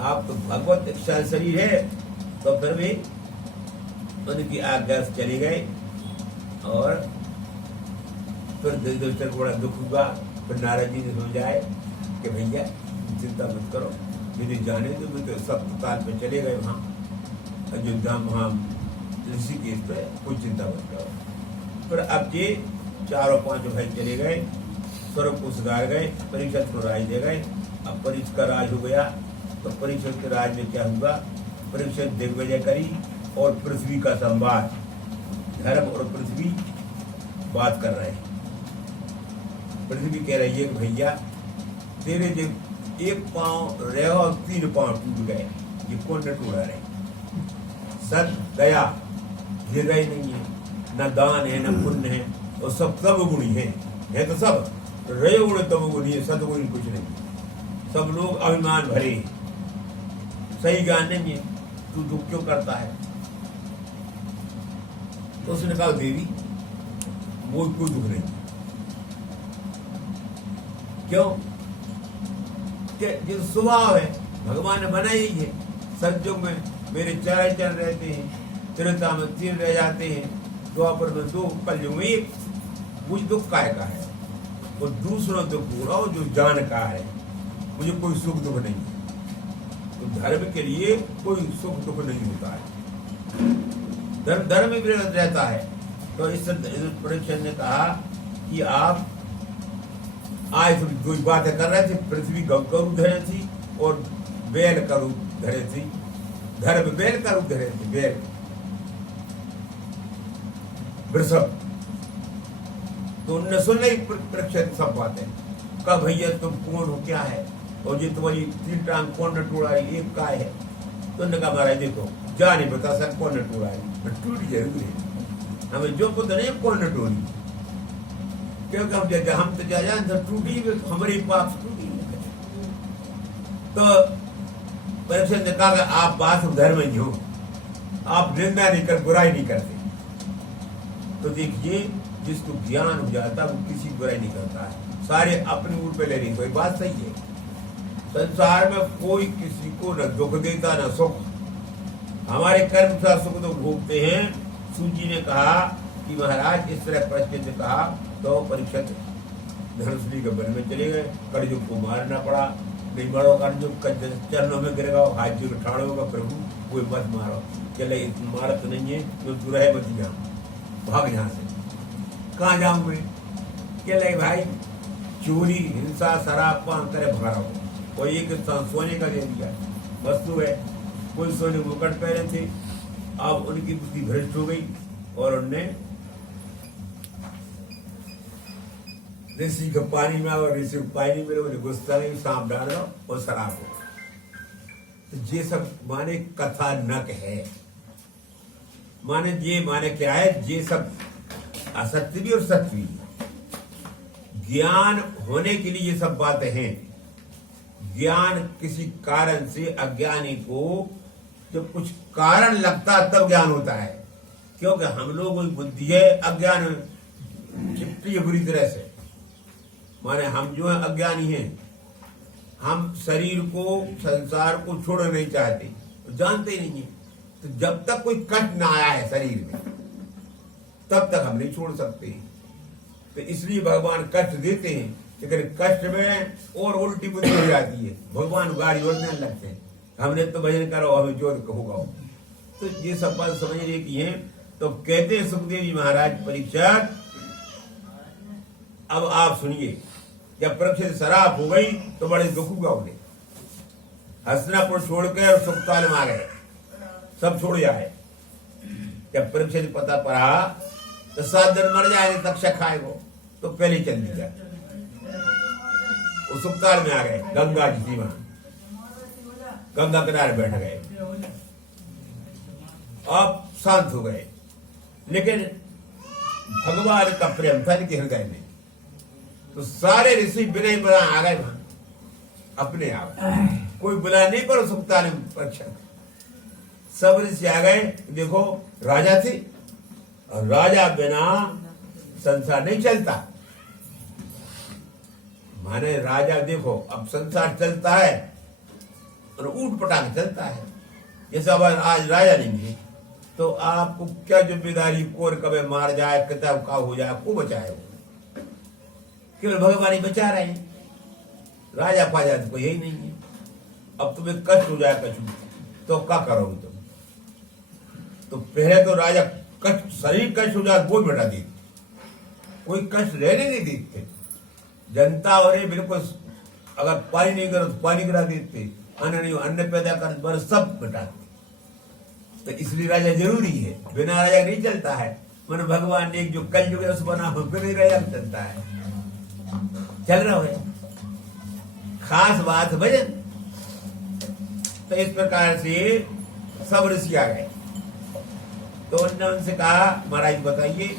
आप तो भगवत इच्छा शरीर है, तो फिर भी उनकी आज्ञा से चले गए। और फिर धृतराष्ट्र को बड़ा दुख हुआ। फिर नारद जी ने समझाए कि भैया चिंता मत करो, मुझे जाने दो, मैं तो सप्तकाल पे चले गए वहाँ अयोध्या, वहाँ ऋषिकेश पे, कोई चिंता मत करो। फिर अब ये चारों पांचों भाई चले गए, स्वर्ग को सुधार गए, परीक्षित को राज दे गए। अब परीक्षित का राज हो गया, तो परीक्षित के राज में क्या हुआ, परीक्षित दिग्विजय करी और पृथ्वी का संवाद, धर्म और पृथ्वी बात कर रहे हैं। पृथ्वी कह रही है कि भैया तेरे जो एक पांव रहे और 3 पांव टूट गए, ये कौन न टूटा रहे। सत दया हृदय नहीं है, न दान है, न पुण्य है, और सब गुणी है तो सब रहे गुण तम गुणी है, सदगुण कुछ नहीं। सब लोग अभिमान भरे, सही ज्ञान नहीं है, तू दुख क्यों करता है। तो उसने कहा देवी वो कोई दुख नहीं, क्यों कि जो स्वभाव है भगवान ने बनाई है। सतयुग में मेरे 4 चरण रहते हैं, त्रेता में 3 रह जाते हैं, द्वापर में 2, कलयुग में 1। मुझे दुख काय का है, और दूसरों दुख उड़ाओ जो जान का है, मुझे कोई सुख दुख नहीं है। तो धर्म के लिए कोई सुख दुख नहीं होता है, धर्म में विरोध रहता है। तो इस परीक्षण ने कहा कि आप आज दो बातें कर रहे थे, पृथ्वी गौ धरे थी और बैल का रूप धरे थी, धर्म बैल का रूप धरे थे, बैल वृषभ। तो उनने सुन ली परीक्षण सब बातें, कहा भैया तुम कौन हो, क्या है, और ये तुम्हारी 3 टांग कौन न टूटा है, 1 काय है। तो उन्होंने कहा महाराज देखो जा नहीं बता सर कौन न टूटा है, टूट जरूर है, हमें जो पता नहीं कौन न टूटी, क्योंकि हम तो जा जाए टूटी हमारी पाप टूटी। तो परीक्षण ने कहा आप बात धर्म ही हो, आप निंदा नहीं कर, बुराई नहीं करते। तो देखिए जिसको ज्ञान हो जाता है वो किसी बुराई नहीं करता है, सारे अपने ऊपर ले रही। कोई बात सही है, संसार में कोई किसी को न दुख देता न सुख, हमारे कर्म का सुख तो भोगते हैं। सूजी ने कहा कि महाराज इस तरह परीक्षित ने कहा, तो परीक्षित धनुषी के वन में चले गए। कलयुग को मारना पड़ा, नहीं मारो कलयुग चरणों में गिर गो, हाथ जी ठाड़ होगा प्रभु कोई मत मारो, चले मारत नहीं है तो तू रहे मत यहाँ, भाग यहाँ से। कहाँ जाऊँ मैं, चले भाई चोरी हिंसा शराब पान करे भगा रहा हूँ। कोई एक सोने का दे दिया वस्तु है, कोई सोने मुकुट पहने थे, अब उनकी बुद्धि भ्रष्ट हो गई और उनने ऋषि को पानी में और ऋषि को पानी में उन्हें गुस्सा नहीं, सांप डाल दो और शराब हो। तो ये सब माने कथानक है, माने ये माने क्या है, ये सब असत्य भी और सत्य भी। ज्ञान होने के लिए ये सब बातें हैं। ज्ञान किसी कारण से अज्ञानी को जब कुछ कारण लगता तब ज्ञान होता है, क्योंकि हम लोगों की बुद्धि है अज्ञान चिपटी है बुरी तरह से। माने हम जो है अज्ञानी हैं, हम शरीर को संसार को छोड़ना नहीं चाहते, तो जानते ही नहीं है। तो जब तक कोई कष्ट ना आया है शरीर में तब तक हम नहीं छोड़ सकते। तो इसलिए भगवान कष्ट देते हैं, लेकिन कष्ट में और उल्टी बुद्धि हो जाती है, भगवान गाड़ी ओढ़ने लगते हैं, हमने तो भजन करो हमें जो होगा। तो ये सब बात समझने की है। तो कहते हैं सुखदेव जी महाराज परीक्षित, अब आप सुनिए, जब परीक्षित शराब हो गई तो बड़े दुख हुआ उन्हें। हस्तिनापुर छोड़कर और सुखताल में आ गए, सब छोड़ जाए। जब परीक्षित पता पड़ा तो 7 दिन मर जाएंगे तक्षक खाएगो, तो पहले चल दिया। वो सुखताल में आ गए, गंगा जी थी वहां, गंगा किनारे बैठ गए, अब शांत हो गए। लेकिन भगवान का प्रेम था इनके हृदय में, तो सारे ऋषि बिना ही बुला आ गए वहां अपने आप, कोई बुला नहीं पर सुखताल में परीक्षा सब ऋषि आ गए। देखो राजा थे, और राजा बिना संसार नहीं चलता। माने राजा देखो अब संसार चलता है और ऊट पटांग चलता है। जैसे अब आज राजा नहीं है तो आपको क्या जिम्मेदारी, कौन कभी मार जाए, किताब का हो जाए, आपको बचाए? केवल भगवान ही बचा रहे हैं, राजा फाजा तो कोई यही नहीं है। अब तुम्हें कष्ट हो जाए कछु तो क्या करोगे तुम? तो पहले तो राजा कष्ट, शरीर कष्ट हो जाए वो मिटा देते, कोई कष्ट रहने नहीं देते। जनता और बिल्कुल, अगर पानी नहीं करो तो पानी गिरा देते, अन्न नहीं अन्न पैदा कर, बस सब मिटाते। तो इसलिए राजा जरूरी है, बिना राजा नहीं चलता है। मन भगवान ने एक जो कल युग उस बना हो, फिर राजा चलता है, चल रहा है। खास बात भजन। तो इस प्रकार से सब ऋषि आ गए। तो उन्होंने उनसे कहा, महाराज बताइए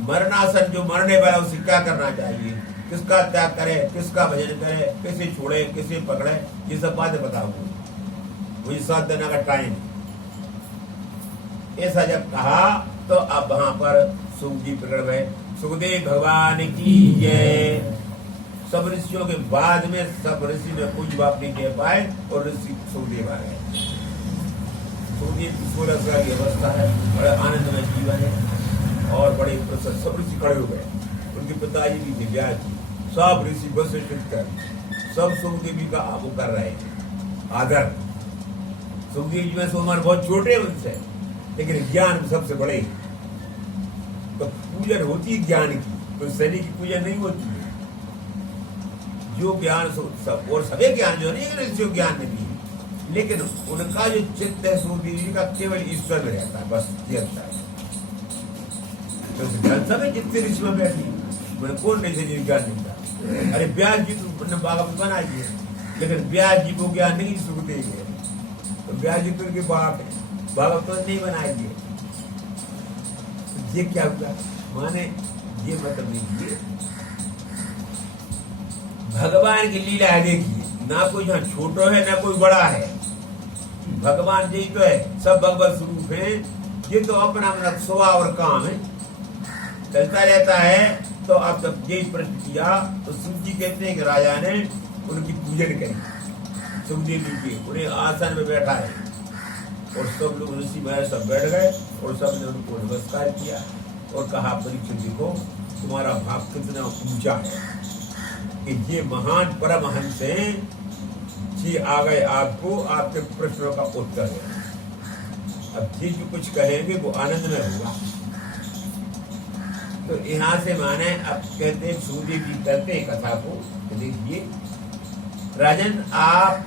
मरणासन जो मरने वाला उसे क्या करना चाहिए, किसका त्याग करे, किसका भजन करे, किसे छोड़े, किसे पकड़े, ये सब बातें बताओ, मुझे 7 दिन का टाइम। ऐसा जब कहा तो अब वहां पर सुखजी प्रकट हुए। सुखदेव भगवान की जय। सब ऋषियों के बाद में सब ऋषि में कुछ बात नहीं कह पाए और ऋषि सुखदेव आ गए। सुखदेव की 16 साल की अवस्था है, बड़े आनंदमय जीवन है और बड़े प्रसन्न। सब ऋषि खड़े हो गए, उनके पिताजी भी थे, व्यास जी, सब ऋषि वशिष्ठ सब सुखदेव जी का वो कर रहे हैं आदर। सुखदेव जी में सोमवार बहुत छोटे उनसे, लेकिन ज्ञान सबसे बड़े। तो पूजन होती है ज्ञान की, तो शरीर की पूजन नहीं होती है। जो ज्ञान सब और सभी ज्ञान जो नहीं ऋषियों ज्ञान नहीं है, लेकिन उनका जो चित्त है सुखदेव जी का केवल ईश्वर में रहता है, बस ये अच्छा है। तो सभी जितने ऋषि में बैठी मैंने कौन नहीं थे ज्ञान नहीं था। अरे व्यास जी तो भागवत बनाई है, लेकिन व्यास जी को ज्ञान नहीं सुखदेव है, तो व्यास जी तो उनके बाप है, भागवत नहीं बनाएंगे। ये क्या हुआ? माने ये मतलब नहीं, भगवान की लीला है। देखिए, ना कोई यहाँ छोटा है ना कोई बड़ा है, भगवान जी तो है, सब भगवत स्वरूप है। ये तो अपना अपना स्वभाव और काम है, चलता रहता है। तो आप जब यही प्रश्न किया तो सुख जी कहते हैं कि राजा ने उनकी पूजन करी, सुखदेव जी की, उन्हें आसन में बैठा है और सब लोग ऋषि महाराज सब बैठ गए और सबने उनको नमस्कार किया और कहा, परीक्षित देखो तुम्हारा भाव कितना ऊंचा है कि ये महान परमहंस हैं जी आ गए आपको आपके प्रश्नों का उत्तर है। अब जी जो कुछ कहेंगे वो आनंद में होगा। तो यहाँ से माने अब कहते हैं सुखदेव जी करते हैं कथा को। देखिए राजन, आप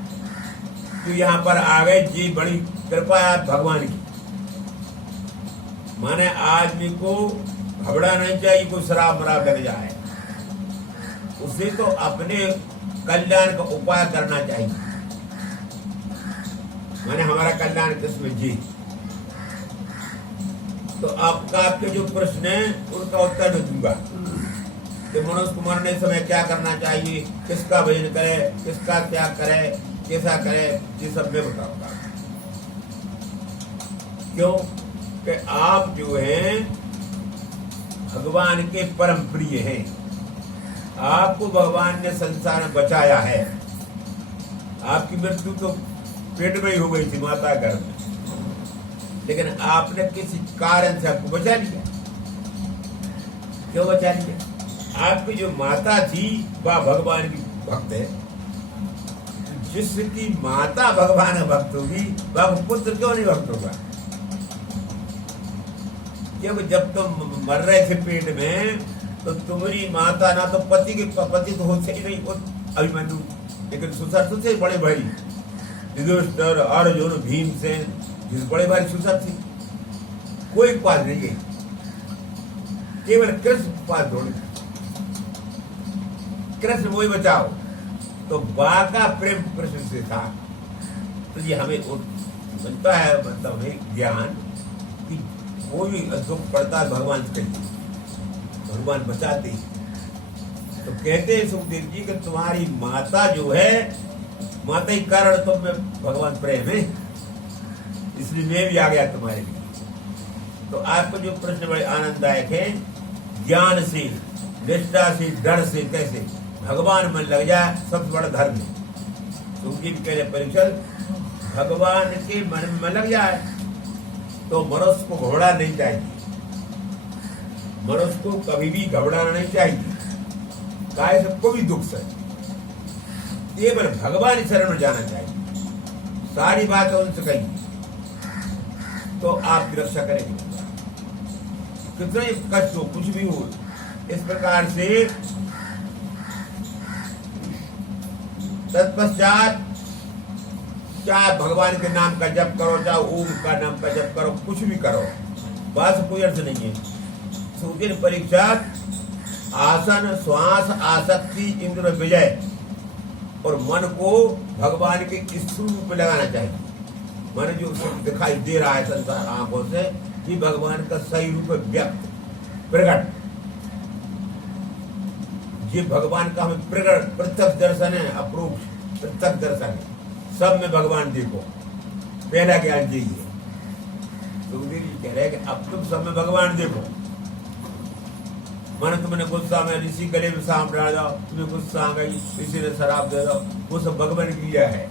जो यहाँ पर आ गए जी बड़ी कृपा है भगवान की। माने आदमी को घबरा नहीं चाहिए, कोई शराब वराब लग जाए, उसे तो अपने कल्याण का उपाय करना चाहिए। माने हमारा कल्याण किसमें जी। तो आपके जो प्रश्न है उनका उत्तर मैं दूंगा कि मनुष्य को मरने समय क्या करना चाहिए, किसका भजन करे, किसका त्याग करे, कैसा करे, ये सब मैं बताऊंगा। क्यों कि आप जो हैं भगवान के परम प्रिय हैं, आपको भगवान ने संसार में बचाया है। आपकी मृत्यु तो पेट में ही हो गई थी माता गर्भ में, लेकिन आपने किसी कारण से आपको बचा लिया। क्यों बचा लिया? आपकी जो माता थी वह भगवान की भक्त है। जिसकी माता भगवान का भक्त होगी वह पुत्र क्यों नहीं भक्त होगा? क्योंकि जब तुम मर रहे थे पेट में तो तुम्हारी माता ना तो पति तो होते ही नहीं, अभिमन्यु, लेकिन सुसर तुझसे बड़े भाई युधिष्ठिर, अर्जुन, भीमसेन, जिस बड़े भाई सुसर थी, कोई पास नहीं है, केवल कृष्ण पास दौड़े। कृष्ण वही बचाओ। तो बा का प्रेम कृष्ण से था। तो ये हमें मिलता है मतलब हमें ज्ञान कि कोई दुख पड़ता है भगवान से, भगवान बचाते ही। तो कहते हैं सुखदेव जी कि तुम्हारी माता जो है, माता ही कारण तुम में भगवान प्रेम है, इसलिए मैं भी आ गया तुम्हारे लिए। तो आपको जो प्रश्न बड़े आनंददायक है, ज्ञान से, निष्ठा से, डर से कैसे भगवान में लग जाए, सबसे बड़ा धर्म है। सुखदेव कह रहे परीक्षित, भगवान के मन में लग जाए तो मनुष्य को घबराना नहीं चाहिए। मनुष्य को कभी भी घबराना नहीं चाहिए, काय सबको भी दुख से केवल भगवान शरण में जाना चाहिए। सारी बातें उनसे कही तो आपकी रक्षा करेंगे। कितना ही कष्ट हो, कुछ भी हो, इस प्रकार से तत्पश्चात चाहे भगवान के नाम का जप करो, चाहे ओम का नाम का जप करो, कुछ भी करो, बस कोई अर्थ नहीं है। सुदिन परीक्षा आसन श्वास आसक्ति इंद्र विजय और मन को भगवान के स्वरूप में लगाना चाहिए। मन जो दिखाई दे रहा है संसार आंखों से, ये भगवान का सही रूप व्यक्त प्रकट, ये भगवान का हमें प्रकट प्रत्यक्ष दर्शन है, अप्रोक्ष प्रत्यक्ष दर्शन है। सब में भगवान देखो, पहला ज्ञान यही है। सुखदेव जी कह रहे हैं कि अब तुम सब में भगवान देखो। मन तुमने गुस्सा में ऋषि गले में सांप डाल दो, तुम्हें गुस्सा आ गई, किसी ने शराब दे दो, वो सब भगवान की क्रिया है।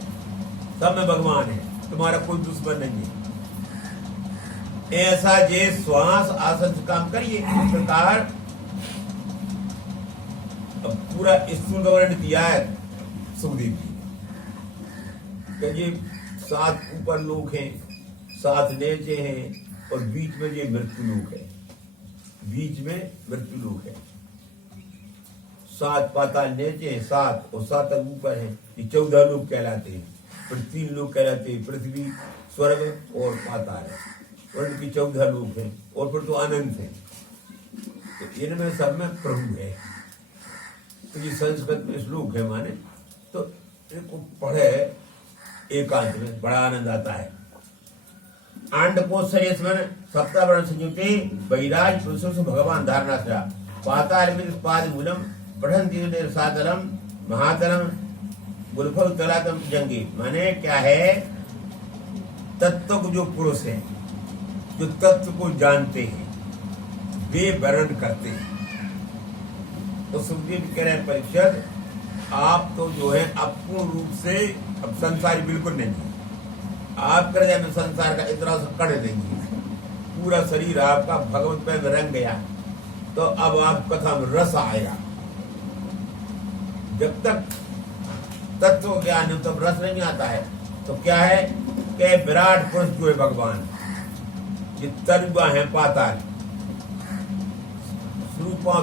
सब में भगवान है, तुम्हारा कोई दुश्मन नहीं है। ऐसा जे श्वास आसन से काम करिए। इस प्रकार अब पूरा स्थूल वर्णन दिया है सुखदेव जी कि ये 7 ऊपर लोक हैं, 7 नीचे हैं और बीच में ये मृत्यु लोक है। बीच में मृत्यु लोक है। 7 पाताल नीचे हैं, 7 और 7 ऊपर हैं। ये 14 लोक कहलाते हैं। फिर 3 लोक कहलाते हैं, पृथ्वी स्वर्ग और पाताल है, और इनकी 14 लोक हैं। और फिर तो अनंत है। तो इनमें सब में प्रभु है। तो ये संस्कृत में श्लोक है, माने तो इनको पढ़े एकांत में बड़ा आनंद आता है। अंडकोश सप्तावरण संयुक्ति वैराज पुरुषों से भगवान धारणा पाताल में पाद मूलम पठन सातलम महातलम गुलफल तलातम जंगी। माने क्या है, तत्व को जो पुरुष है, जो तत्व को जानते हैं, वे वर्णन करते हैं। तो सुखदेव कह रहे हैं परीक्षित, आप तो जो है अपूर्ण रूप से अब संसारी बिल्कुल नहीं है। आप हृदय में संसार का इतना सा कण नहीं है। पूरा शरीर आपका भगवत पे रंग गया, तो अब आप कथा में रस आएगा। जब तक तत्व ज्ञान है तब रस नहीं आता है। तो क्या है कि विराट पुरुष जो है भगवान, ये तरुआ है पाताल,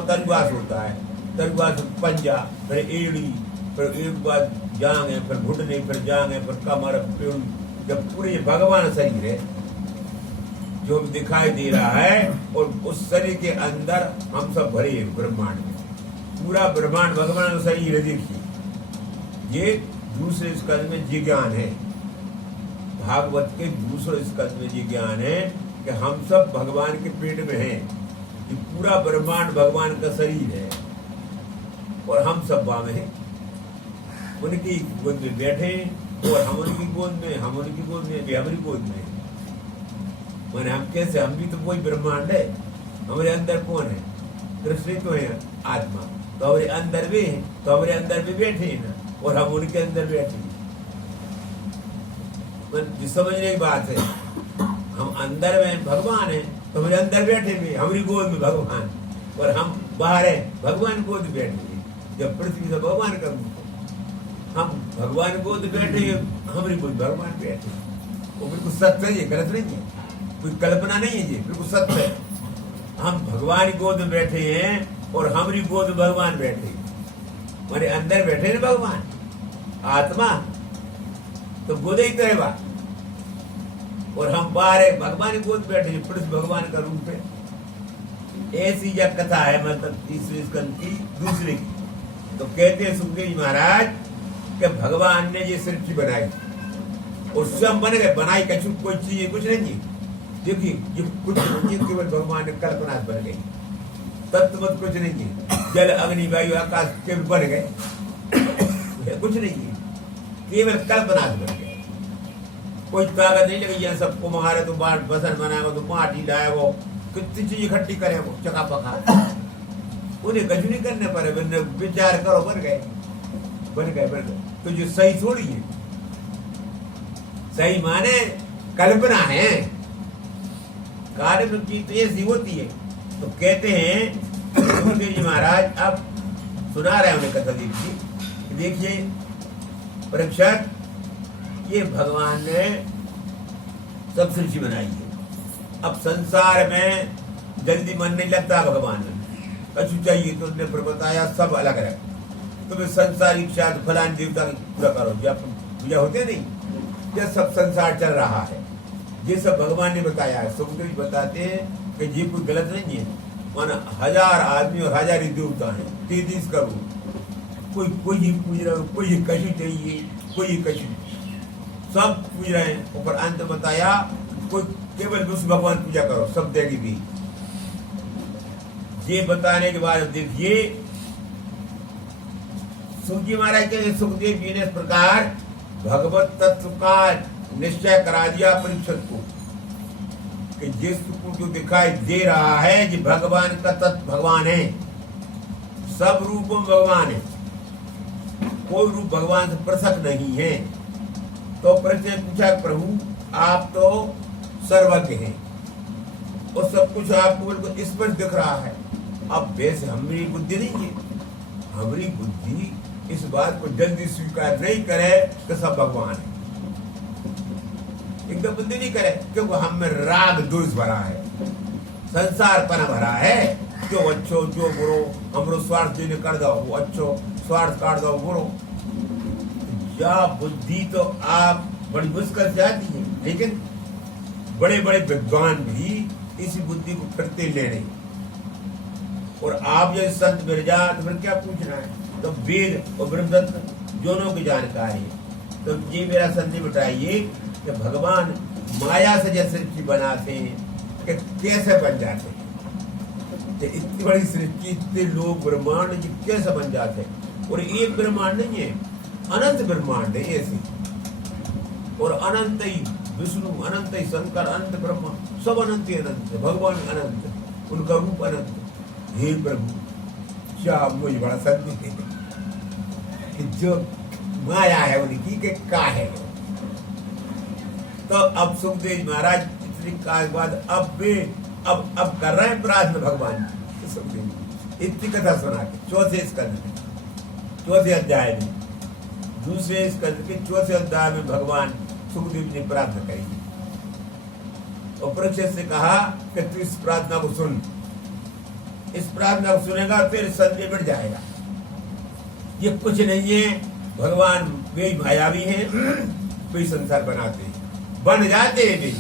तरुआस होता है। तरुआस पंजा, फिर एड़ी, फिर एक बार जांग है, फिर घुटने, फिर जांग है, फिर कमर, फिर जब पूरे भगवान शरीर है जो दिखाई दे रहा है, और उस शरीर के अंदर हम सब भरे हैं ब्रह्मांड में। पूरा ब्रह्मांड भगवान का शरीर है। देखिए, ये दूसरे स्कंद में ये ज्ञान है। भागवत के दूसरे स्कंद में ये ज्ञान है कि हम सब भगवान के पेट में हैं। ये पूरा ब्रह्मांड भगवान का शरीर है और हम सब बामे हैं। उनकी गोद में बैठे और हम उनकी गोद में, हम उनकी गोद में, भी हमारी गोद में। मैंने हम कैसे, हम भी तो वही ब्रह्मांड है। हमारे अंदर कौन है? कृष्ण तो है आत्मा, तो हमारे अंदर भी है, तो हमारे अंदर भी बैठे हैं ना, और हम उनके अंदर बैठे हैं। समझने की बात है, हम अंदर में भगवान है, तो हमारे अंदर बैठे भी, हमारी गोद में भगवान, और हम बाहर है, भगवान गोद बैठे हैं। जब पृथ्वी से भगवान का रूप, हम भगवान गोद बैठे, हमारी गोद भगवान बैठे। वो बिल्कुल सत्य है, ये गलत नहीं है, कोई कल्पना नहीं है, ये बिल्कुल सत्य है। हम भगवान गोद में बैठे हैं और हमारी गोद में भगवान बैठे। हमारे अंदर बैठे ना भगवान आत्मा, तो गोद ही तो है बात, और हम बाहर है, भगवान गोद बैठे, पृथ्वी भगवान का रूप है। ऐसी जब कथा है, मतलब तीसरे स्कंद की दूसरे की। तो कहते हैं सुखदेव जी महाराज कि भगवान ने ये सृष्टि बनाई और स्वयं बन गए। बनाई कछु कोई चीज कुछ नहीं है। देखिए, ये कुछ नहीं, केवल भगवान ने कल्पना बन गई, तत्वत कुछ नहीं है। जल अग्नि वायु आकाश के बन गए, कुछ नहीं है, केवल कल्पना बन गए। कोई ताकत नहीं लगी, ये सबको मारे तो बाट बसन बनाएगा, तो माटी लाए, वो कितनी चीज इकट्ठी करे, वो चका पका। उन्हें गजनी करने पर विचार करो, बन गए। तो जो सही थोड़ी है, सही माने कल्पना है, कार्य वृत्ति तो ऐसी होती है। तो कहते हैं सुखदेव जी महाराज अब सुना रहे उन्हें कथा देखिए, देखिए परीक्षक, ये भगवान ने सब सृष्टि बनाई है। अब संसार में जल्दी मन नहीं लगता भगवान में, कछु चाहिए तो उसने फिर बताया सब अलग है। तुम्हें संसार इच्छा फलान देवता पूरा करो, जब पूजा होते नहीं, ये सब संसार चल रहा है, ये सब भगवान ने बताया है। सुखदेव बताते हैं कि ये कोई गलत नहीं है। माना 1000 आदमी और 1000 ही देवता है, 33 करो, कोई ही पूज रहा है, कोई कछु चाहिए, कोई कछु, सब पूज रहे हैं। ऊपर अंत बताया कोई केवल विष्णु भगवान पूजा करो, सब देगी भी। ये बताने के बाद देखिए सुखजी महाराज के सुखदेव जी ने इस प्रकार भगवत तत्व का निश्चय करा दिया परीक्षक को कि जिसको जो दिखाई दे रहा है कि भगवान का तत्व भगवान है, सब रूपों में भगवान है, कोई रूप भगवान से पृथक नहीं है। तो परीक्षक पूछा प्रभु आप तो सर्वज्ञ हैं और सब कुछ आपको बिल्कुल स्पष्ट दिख रहा है, अब वैसे हमारी बुद्धि नहीं है, हमारी बुद्धि इस बात को जल्दी स्वीकार नहीं करे कि सब भगवान है, एकदम बुद्धि नहीं करे, क्योंकि हम में राग द्वेष भरा है, संसार पन भरा है। जो अच्छो जो बुरो, हमरो स्वार्थ देने कर दो, वो अच्छो स्वार्थ काट दो बुरो। या बुद्धि तो आप बड़ी मुश्किल से आती है, लेकिन बड़े बड़े विद्वान भी इसी बुद्धि को फिरते ले रहे। और आप जब संत मिल जाए तो फिर क्या पूछना है, तो वेद और ब्रह्मदत्त दोनों की जानकारी है। तो ये मेरा संदेह बताइए कि भगवान माया से जैसे सृष्टि बनाते हैं कि कैसे बन जाते हैं, तो इतनी बड़ी सृष्टि, इतने लोग ब्रह्मांड जी कैसे बन जाते हैं। और एक ब्रह्मांड नहीं है, अनंत ब्रह्मांड है ऐसे, और अनंत ही विष्णु, अनंत ही शंकर, अनंत ब्रह्मा, सब अनंत ही अनंत है, भगवान अनंत, उनका रूप अनंत। हे प्रभु, क्या मुझे बड़ा संदेह है कि जो माया है उनकी के का है। तो अब सुखदेव महाराज इतनी काल बाद अब कर रहे हैं प्रार्थना भगवान की। सुखदेव इतनी कथा सुना के चौथे स्कंद में, चौथे अध्याय में, दूसरे स्कंद के चौथे अध्याय में भगवान सुखदेव ने प्रार्थना करी और परीक्षित से कहा कि तू इस प्रार्थना को सुन, इस प्रार्थना को सुनेगा फिर संदेह मिट जाएगा। ये कुछ नहीं है, भगवान वे मायावी हैं, कोई संसार बनाते हैं, बन जाते हैं भी,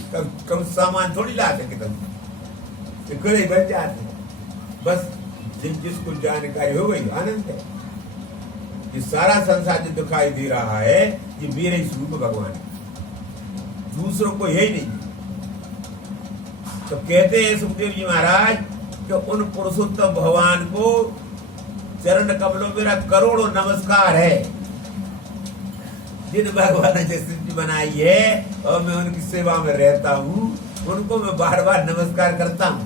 कब सामान थोड़ी लाते कितने बन जाते हैं। बस जिसको जानकारी हो गई आनंद है। ये सारा संसार जो दिखाई दे रहा है ये मेरे स्वरूप भगवान है, दूसरों को यही नहीं। तो कहते हैं सुखदेव जी महाराज कि उन पुरुषोत्तम भगवान को चरण कमलों मेरा करोड़ों नमस्कार है, जिन भगवान ने सृष्टि बनाई है और मैं उनकी सेवा में रहता हूँ, उनको मैं बार बार नमस्कार करता हूँ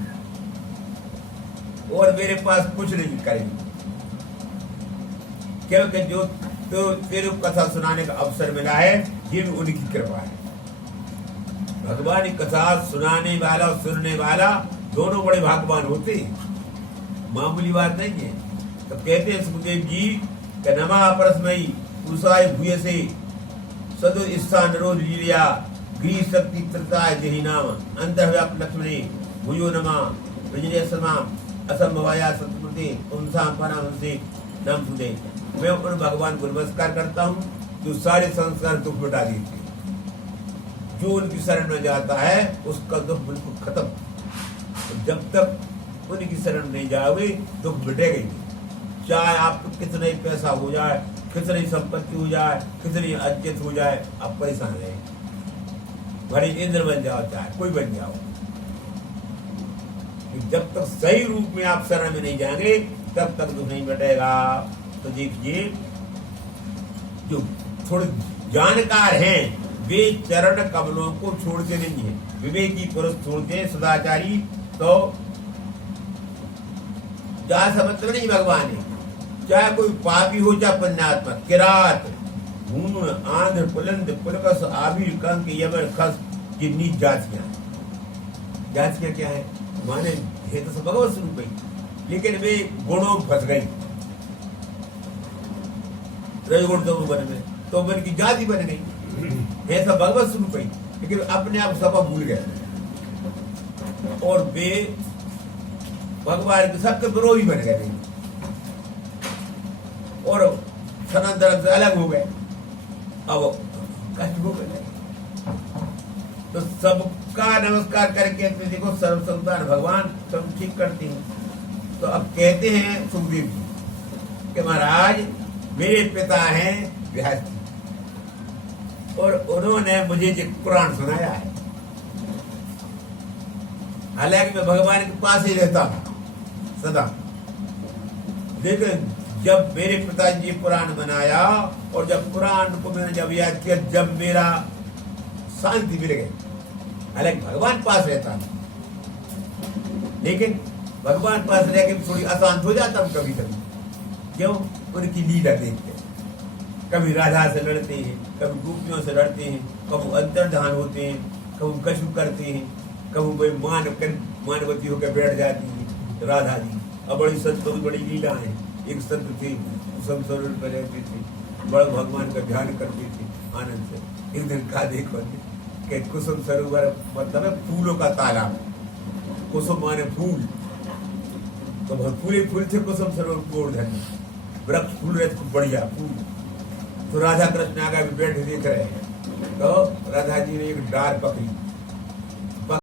और मेरे पास कुछ नहीं करेंगे, क्योंकि जो तो तेरे कथा सुनाने का अवसर मिला है ये भी उनकी कृपा है। भगवान की कथा सुनाने वाला और सुनने वाला दोनों बड़े भाग्यवान होते हैं, मामूली बात नहीं है। तो कहते हैं सुखदेव जी कि नमा परस्मयी पुरुषाय भूयसे सदो स्थान रोध लीलिया गृह शक्ति प्रताय देहि नाम अंतर्व्याप लक्ष्मणे भूयो नमा विजय समा असंभवाया सत्मते उनसाम परामसे नाम सुदे। मैं उन भगवान को नमस्कार करता हूँ जो सारे संसार दुख मिटा देते, जो उनकी शरण में जाता है उसका दुख बिल्कुल खत्म। तो जब तक उनकी शरण नहीं जाओगे दुख मिटेगा ही, चाहे आपको कितना ही पैसा हो जाए, कितनी संपत्ति हो जाए, कितनी इज्जत हो जाए, आप परेशान रहे, भले इंद्र बन जाओ चाहे कोई बन जाओ, जब तक सही रूप में आप शरण में नहीं जाएंगे तब तक दुख नहीं मिटेगा। तो देखिए जो थोड़े जानकार हैं वे चरण कमलों को छोड़ते नहीं है, विवेकी पुरुष छोड़ते हैं, सदाचारी तो क्या समझते नहीं भगवान है, चाहे कोई पापी हो चाहे पुण्यात्मा, किरात हून आंध्र पुलंद पुलकस आबिर कंक यमन खस किन्नी जातियां हैं। जातियां क्या है? माने है तो सब भगवत स्वरूप है, लेकिन वे गुणों में फंस गई। रजगुण तो बन गए, तो मन की जाति बन गई। है सब भगवत स्वरूप है, लेकिन अपने आप सब भूल गए और वे भगवान के सबके विरोधी बन गए और सनातन धर्म से अलग हो गए। अब कष्ट हो गए तो सबका नमस्कार करके देखो सर्व संतान भगवान सब ठीक करते हैं। तो अब कहते हैं सुखदेव जी कि महाराज मेरे पिता हैं व्यास जी और उन्होंने मुझे जो कुरान सुनाया है। हालांकि मैं भगवान के पास ही रहता हूं सदा, लेकिन जब मेरे पिताजी ने पुराण बनाया और जब पुराण को मैंने जब याद किया, जब मेरा शांति मिल गई। हालांकि भगवान पास रहता हूं, लेकिन भगवान पास रह के थोड़ी अशांत हो जाता हूं कभी कभी। क्यों? उनकी लीला देखते, कभी राधा से लड़ते हैं, कभी गोपियों से लड़ते हैं, कभी अंतर्धान होते हैं, कभी कछु करते हैं, कभी कोई मानवती होकर बैठ जाती है राधा जी। अब बड़ी संतों की बड़ी लीला है। एक संत थे, कुसुम सरोवर पर रहते थे, बड़े भगवान का ध्यान करते थे आनंद से। एक दिन कहा देखो कि कुसुम सरोवर मतलब है फूलों का तालाब। कुसुम माने फूल, तो बहुत फूले फूल थे कुसुम सरोवर गोवर्धन, वृक्ष फूल रहे खूब बढ़िया फूल। तो राधा कृष्ण आगे भी बैठे देख रहे हैं, तो राधा जी ने एक डार पकड़ी